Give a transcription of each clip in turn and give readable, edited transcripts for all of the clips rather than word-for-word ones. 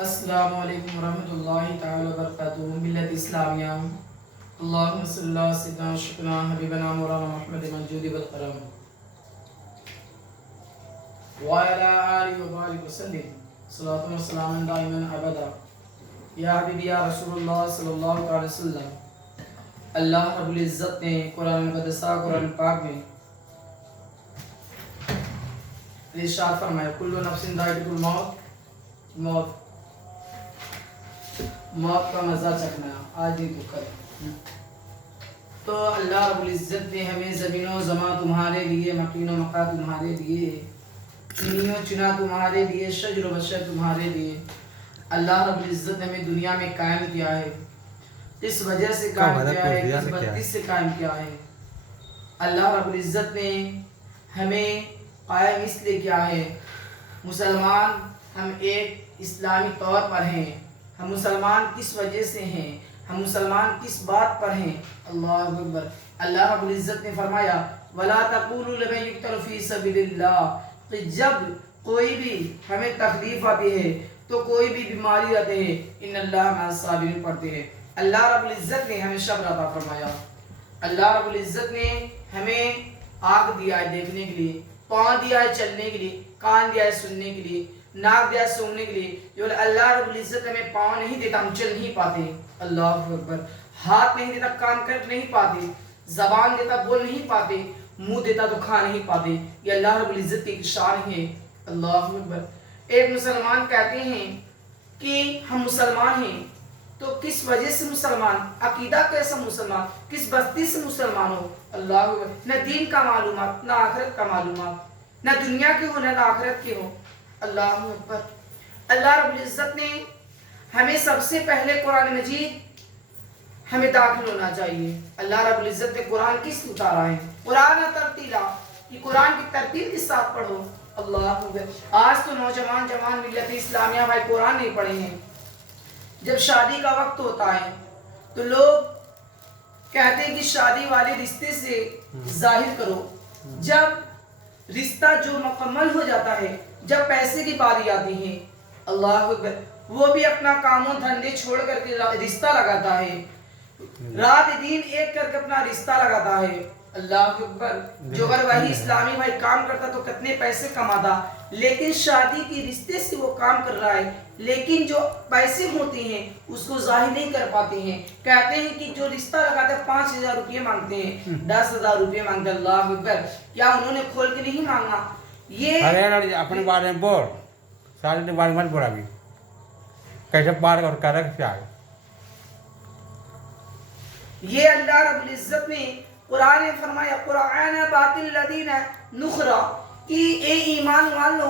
السلام علیکم ورحمۃ اللہ تعالی وبرکاتہ ملت اسلامیہ اللہم صلی اللہ سیدنا شکنا حبیبنا مولانا محمد منجود بالقرم وعلی آلہ وبارک وسلم صلاۃ و سلام دائما ابدا یا حبیبی یا رسول اللہ صلی اللہ علیہ وسلم۔ اللہ رب العزت نے قرآن مقدسہ قرآن پاک میں ارشاد فرمایا کل نفس ذائقۃ الموت، موت کا مزہ چکھنا آج نہیں تو کل۔ تو اللہ رب العزت نے ہمیں زمین و زمان تمہارے لیے، مکین و مکہ تمہارے لیے، چینی و چنا تمہارے لیے، شجر و بشر تمہارے لیے اللہ رب العزت نے ہمیں دنیا میں قائم کیا ہے۔ اس وجہ سے قائم کیا ہے، اس بدی سے قائم کیا ہے۔ اللہ رب العزت نے ہمیں قائم اس لیے کیا ہے، مسلمان ہم ایک اسلامی طور پر ہیں۔ ہم مسلمان کس وجہ سے ہیں، ہم مسلمان کس بات پر ہیں؟ اللہ اکبر۔ اللہ رب العزت نے فرمایا وَلَا تَقُولُوا لِمَن يُقْتَلُ فِي سَبِيلِ اللَّهِ، کہ جب کوئی بھی ہمیں تکلیف آتی ہے تو کوئی بھی بیماری آتے ہیں، ان اللہ مع الصابرین پڑھتے ہیں۔ اللہ رب العزت نے ہمیں صبر عطا فرمایا۔ اللہ رب العزت نے ہمیں آنکھ دیا ہے دیکھنے کے لیے، پاؤں دیا ہے چلنے کے لیے، کان دیا ہے سننے کے لیے، ناک دیا ہے سونگنے کے لیے۔ جو اللہ رب العزت ہمیں پاؤں نہیں دیتا ہم چل نہیں پاتے، اللہ اکبر۔ ہاتھ نہیں دیتا کام کر نہیں پاتے، زبان دیتا بول نہیں پاتے، منہ دیتا تو کھا نہیں پاتے۔ یہ اللہ رب العزت کی شان ہے، اللہ اکبر۔ ایک مسلمان کہتے ہیں کہ ہم مسلمان ہیں، تو کس وجہ سے مسلمان، عقیدہ کیسا مسلمان، کس بستی سے مسلمان ہو؟ اللہ اکبر۔ نہ دین کا معلومات، نہ آخرت کا معلومات، نہ دنیا کے ہو نہ آخرت کے ہو، اللہ اکبر۔ اللہ رب العزت نے ہمیں سب سے پہلے قرآن مجید ہمیں داخل ہونا چاہیے۔ اللہ رب العزت نے قرآن کس اتارا ہے؟ قرآن ترتیلا، یہ قرآن کی ترتیل کے ساتھ پڑھو، اللہ اکبر۔ آج تو نوجوان ملت اسلامیہ بھائی قرآن نہیں پڑھے ہیں۔ جب شادی کا وقت ہوتا ہے تو لوگ کہتے ہیں کہ شادی والے رشتے سے ظاہر کرو۔ جب رشتہ جو مکمل ہو جاتا ہے، جب پیسے کی باری آتی ہے، اللہ اکبر، وہ بھی اپنا کام و دھندے چھوڑ کر کے رشتہ لگاتا ہے، رات دن ایک کر کے اپنا رشتہ لگاتا ہے، اللہ اکبر۔ جو اگر وہی اسلامی بھائی کام کرتا تو کتنے پیسے کماتا، لیکن شادی کی رشتے سے وہ کام کر رہا ہے، لیکن جو پیسے ہوتے ہیں اس کو ظاہر نہیں کر پاتے ہیں۔ کہتے ہیں کہ جو رشتہ لگاتے ہیں 5,000 روپے مانگتے ہیں، 10,000 روپے مانگتے ہیں، اللہ اکبر۔ کیا انہوں نے کھول کے نہیں مانگا؟ یہ اپنے بارے میں بول، سارے نے بارے مت بولا بھی کیسے پار اور کر رکھ سے یہ اللہ رب العزت نے قرآن میں فرمایا قرآن باطل الذین نخرا، کہ اے ایمان والو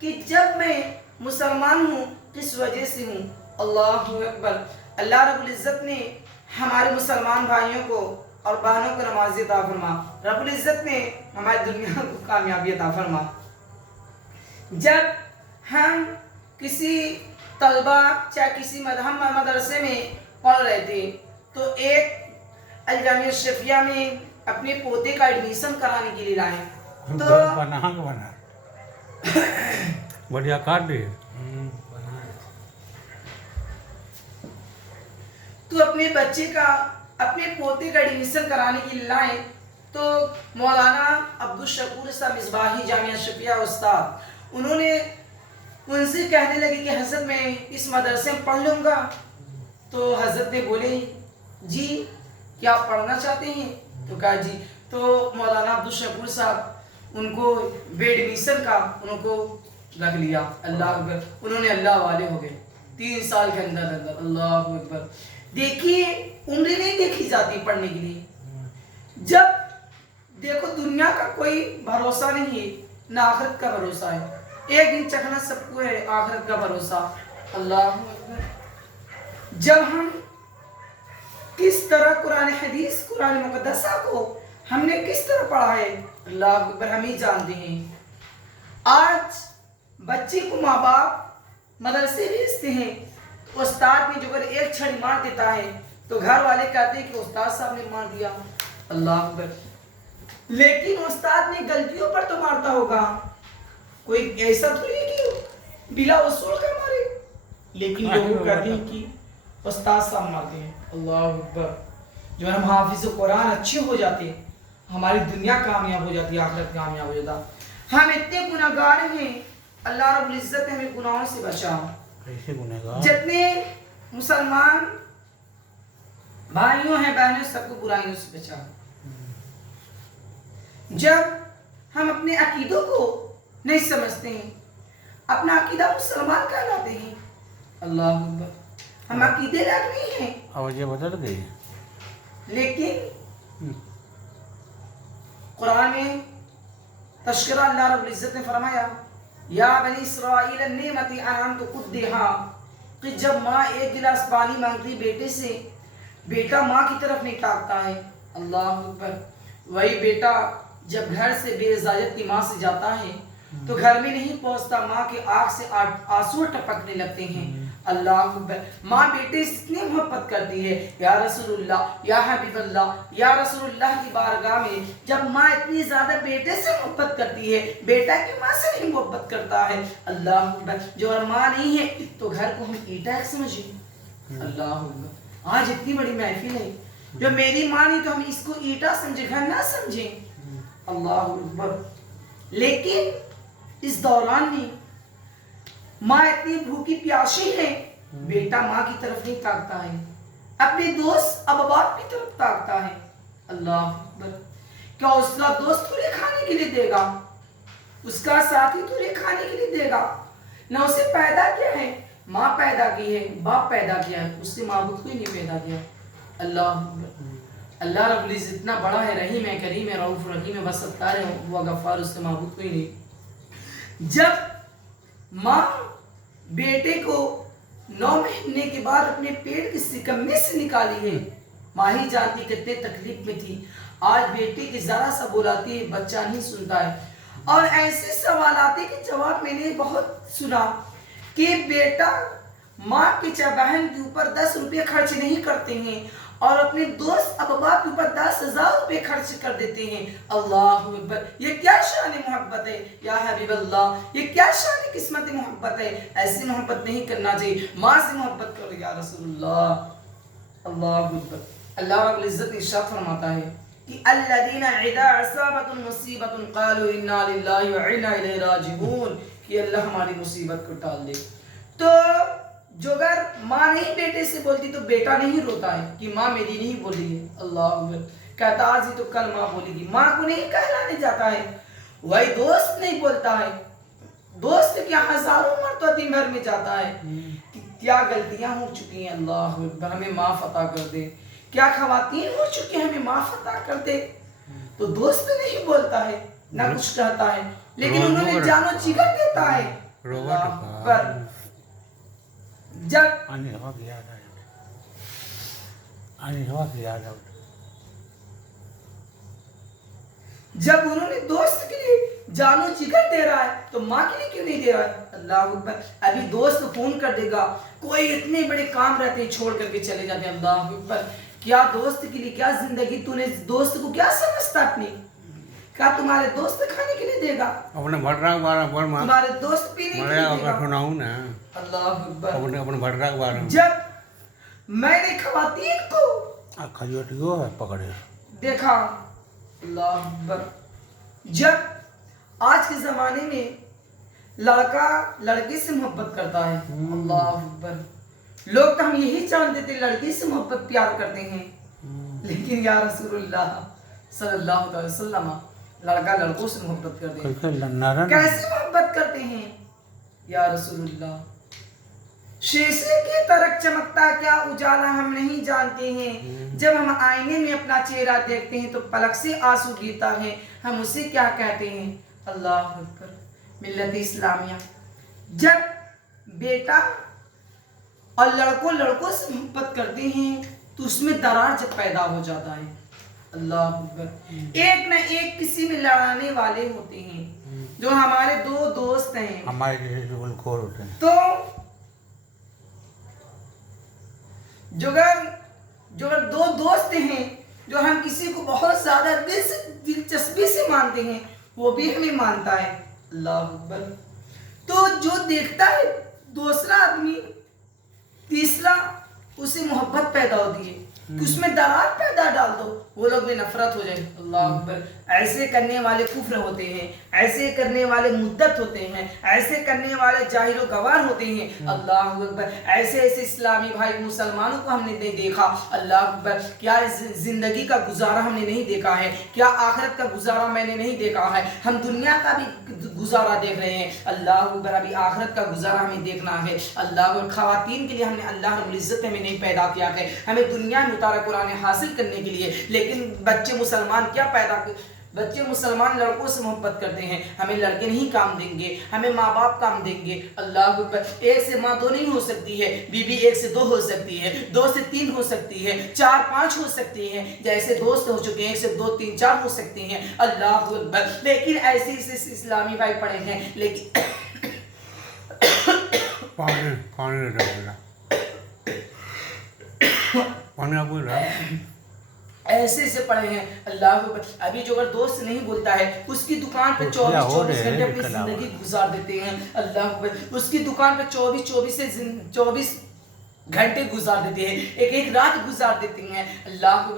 کہ جب میں مسلمان ہوں کس وجہ سے ہوں، اللہ اکبر۔ اللہ رب العزت نے ہمارے مسلمان بھائیوں کو اور بہنوں کو نماز عطا فرما، رب العزت نے ہماری دنیا کو کامیابی عطا فرما۔ جب ہم کسی طلبہ چاہے کسی ہم مدرسے میں پڑھ رہے تھے تو ایک الجامعہ شفیہ میں اپنے پوتے کا ایڈمیشن کرانے کے لیے لائے تو بنا بڑھیا کاٹ دی تو اپنے بچے کا اپنے پوتے کا ایڈمیشن کرانے کے لیے لائے تو مولانا عبدالشکور صاحب مصباحی جامعہ شفیہ استاد انہوں نے ان سے کہنے لگے کہ حضرت میں اس مدرسے میں پڑھ لوں گا۔ تو حضرت نے بولے جی کیا آپ پڑھنا چاہتے ہیں؟ تو کہا جی۔ تو مولانا عبدالشکور صاحب ان کو بے ایڈمیشن کا ان کو رکھ لیا، اللہ اکبر۔ انہوں نے اللہ والے ہو گئے 3 سال کے اندر اندر، اللہ اکبر۔ دیکھیے عمر نہیں دیکھی جاتی پڑھنے کے لیے۔ جب دیکھو دنیا کا کوئی بھروسہ نہیں ہے نہ آخرت کا بھروسہ ہے، ایک دن چکھنا سب کو ہے، آخرت کا بھروسہ، اللہ اکبر۔ جب ہم کس طرح قرآن حدیث قرآن مقدسہ کو ہم نے کس طرح پڑھا ہے، اللہ اکبر، ہم ہی جانتے ہیں۔ آج بچے کو ماں باپ مدرسے بھیجتے ہیں تو استاد نے جو اگر ایک چھڑی مار دیتا ہے تو گھر والے کہتے ہیں کہ استاد صاحب نے مار دیا، اللہ اکبر۔ لیکن استاد نے غلطیوں پر تو مارتا ہوگا، کوئی ایسا تو نہیں کہ بلا اصول کا مارے، लेकिन लोग कहते हैं कि उस्ताद साहब मारते हैं। अल्लाह अकबर। जो है हम हाफिज कुरान अच्छे हो जाते हैं, हमारी दुनिया कामयाब हो जाती है, आखिरत कामयाब हो जाता। हम इतने गुनाहगार हैं, अल्लाह रब्बुल इज्जत ने हमें गुनाहों से बचाओ। कैसे गुनहगार? जितने मुसलमान भाइयों हैं बहनों, सबको बुराइयों से बचाओ। जब हम अपने अकीदों को नहीं समझते हैं, अपना अकीदा मुसलमान कहलाते हैं। अल्लाह अकबर। हम अकीदे लायक नहीं हैं, आवाज़ें बदल गई। लेकिन कुरान में तशकरा अल्लाह रब्बुल इज्जत ने फरमाया, या बनी इसराइल अन्निमती अनअमतु कुद्दिहा, कि जब माँ एक गिलास पानी मांगती बेटे से, बेटा माँ की तरफ नहीं ताकता है। अल्लाह अकबर। वही बेटा जब घर से बेइजाजत की माँ से जाता है तो घर में नहीं पहुंचता, माँ के आँख से आंसू टपकने लगते हैं। अल्लाह अकबर। माँ बेटे से इतनी मोहब्बत करती है, या रसूलुल्लाह या हबीबल्लाह या रसूलुल्लाह की बारगाह में जब माँ इतनी ज्यादा बेटे से मोहब्बत करती है, बेटा की माँ से नहीं मोहब्बत करता है। अल्लाह अकबर। जो और माँ नहीं है तो घर को हम ईटा समझे। अल्लाह अकबर। आज इतनी बड़ी महफिल है, जो मेरी माँ नहीं तो हम इसको ईटा समझे, घर ना समझे। अल्लाह अकबर। लेकिन इस दौरान में माँ इतनी भूखी प्यासी है, बेटा माँ की तरफ नहीं ताकता है, अपने दोस्त अब बाप की तरफ ताकता है। अल्लाह अकबर। क्या उसका दोस्त तुझे खाने के लिए देगा? उसका साथी तुझे खाने के लिए देगा? ना उसे पैदा किया है, माँ पैदा की है, बाप पैदा किया है, उससे माबूद कोई नहीं पैदा किया। अल्लाह अकबर। अल्लाह रब्बुल इज्जत इतना बड़ा है, रहीम है, करीम है, रऊफ रहीम है, वसत्तार है, व गफ्फार, उससे माबूद कोई नहीं। जब माँ बेटे को 9 महीने के बाद अपने पेट की सिकम्मे से निकाली है, माँ ही जानती कितने तकलीफ में थी। आज बेटे की जरा सा बुलाती है, बच्चा नहीं सुनता है। और ऐसे सवाल आते के जवाब मैंने बहुत सुना कि बेटा माँ के चाहे बहन के ऊपर 10 रुपये खर्च नहीं करते हैं और अपने दोस्त अब बाप के ऊपर 10,000 रुपये खर्च कर देते हैं। अल्लाह अकबर। ये क्या शान मोहब्बत है या हबीबल्लाह, ये क्या शान किस्मत मोहब्बत है। ऐसी मोहब्बत नहीं करना चाहिए, माँ से मोहब्बत करो या रसूलुल्लाह। अल्लाह अकबर। अल्लाह रब्बुल इज्जत इरशाद फरमाता है कि अल्लज़ीना इज़ा असाबतहुम मुसीबतुन क़ालू इन्ना लिल्लाहि व इन्ना इलैहि राजिऊन, कि अल्लाह हमारी मुसीबत को टाल दे। तो जो अगर माँ नहीं बेटे से बोलती तो बेटा नहीं रोता है कि माँ मेरी नहीं बोली है। अल्लाह अकबर। कहता आज ही तो कल माँ बोलेगी, माँ को नहीं कहलाने जाता है। वही दोस्त नहीं बोलता है, दोस्त क्या हजारों मरतबा दिन भर में जाता है कि क्या गलतियां हो चुकी हैं, अल्लाह अकबर, हमें माफ अता कर दे। क्या खवातीन हो चुकी हैं, हमें माफ अता कर दे। तो दोस्त नहीं बोलता है, ना कुछ कहता है, लेकिन उन्होंने जानो जिगर देता है। अल्लाह अकबर। जब जब उन्होंने दोस्त के लिए जानो जिगर दे रहा है तो माँ के लिए क्यों नहीं दे रहा है? अल्लाह अकबर। अभी दोस्त फोन कर देगा, कोई इतने बड़े काम रहते हैं छोड़ करके चले जाते हैं। अल्लाह अकबर। क्या दोस्त के लिए क्या जिंदगी, तूने दोस्त को क्या समझता अपनी? क्या तुम्हारे दोस्त खाने के लिए देगा? अपने भटरा के बारे में तुम्हारे दोस्त पीने के लिए देगा? सुनाऊं ना। अल्लाह अकबर। अपने भटरा के बारे में जब मैंने खवातीन को खजूटियो है पकड़े देखा, अल्लाह अकबर, जब आज के जमाने में लड़का लड़की से मोहब्बत करता है, अल्लाह अकबर, लोग तो हम यही जानते थे लड़की से मोहब्बत प्यार करते हैं, लेकिन या रसूलुल्लाह सल्लल्लाहु अलैहि वसल्लम लड़का लड़कों से मोहब्बत करते हैं। कैसे मोहब्बत करते हैं या रसूलुल्लाह? शीशे की तरह चमकता क्या उजाला हम नहीं जानते हैं। जब हम आईने में अपना चेहरा देखते हैं तो पलक से आंसू गिरता है, हम उसे क्या कहते हैं? अल्लाह अकबर। मिल्लत इस्लामिया। जब बेटा और लड़कों से मोहब्बत करते हैं तो उसमें दरार जब पैदा हो जाता है, अल्लाह अकबर, एक न एक किसी में लड़ाने वाले होते हैं। जो हमारे दो दोस्त हैं, हमारे जैसे चुगलखोर होते हैं, तो जो अगर दो दोस्त हैं जो हम किसी को बहुत ज्यादा दिलचस्पी से मानते हैं, वो भी हमें मानता है, अल्लाह अकबर, तो जो देखता है दूसरा आदमी तीसरा उसे मोहब्बत पैदा होती है कि उसमें दरार पैदा डाल दो, वो लोग में नफरत हो जाए। अल्लाह अकबर। ऐसे करने वाले कुफ्र होते हैं, ऐसे करने वाले मुद्दत होते हैं, ऐसे करने वाले जाहिर गवार होते हैं। अल्लाह अकबर। ऐसे ऐसे इस्लामी भाई मुसलमानों को हमने नहीं देखा। अल्लाह अकबर। क्या जिंदगी का गुजारा हमने नहीं देखा है, क्या आखिरत का गुजारा मैंने नहीं देखा है। हम दुनिया का भी गुजारा देख रहे हैं, अल्लाह अकबर, अभी आखिरत का गुजारा हमें देखना है। अल्लाह अकबर। खवातीन के लिए हमने अल्लाह रब्बुल इज्जत हमें नहीं पैदा किया है, हमें दुनिया में उतारा कुरान हासिल करने के लिए। लेकिन बच्चे मुसलमान क्या बच्चे मुसलमान लड़कों से मोहब्बत करते हैं, हमें लड़के नहीं काम देंगे, हमें माँ बाप काम देंगे। अल्लाह अकबर। एक से माँ दो नहीं हो सकती है, बीवी एक से दो हो सकती है, दो से तीन हो सकती है, चार पांच हो सकती है, जैसे दोस्त हो चुके हैं एक से दो तीन चार हो सकती हैं। अल्लाह अकबर। लेकिन ऐसे इस्लामी भाई पढ़े हैं, लेकिन ऐसे से पढ़े हैं। अल्लाह को अभी जो अगर दोस्त नहीं बोलता है, उसकी दुकान पे 24 घंटे अपनी जिंदगी गुजार देते हैं। अल्लाह को उसकी दुकान पे 24 घंटे गुजार देते हैं, एक एक रात गुजार देते हैं। अल्लाह को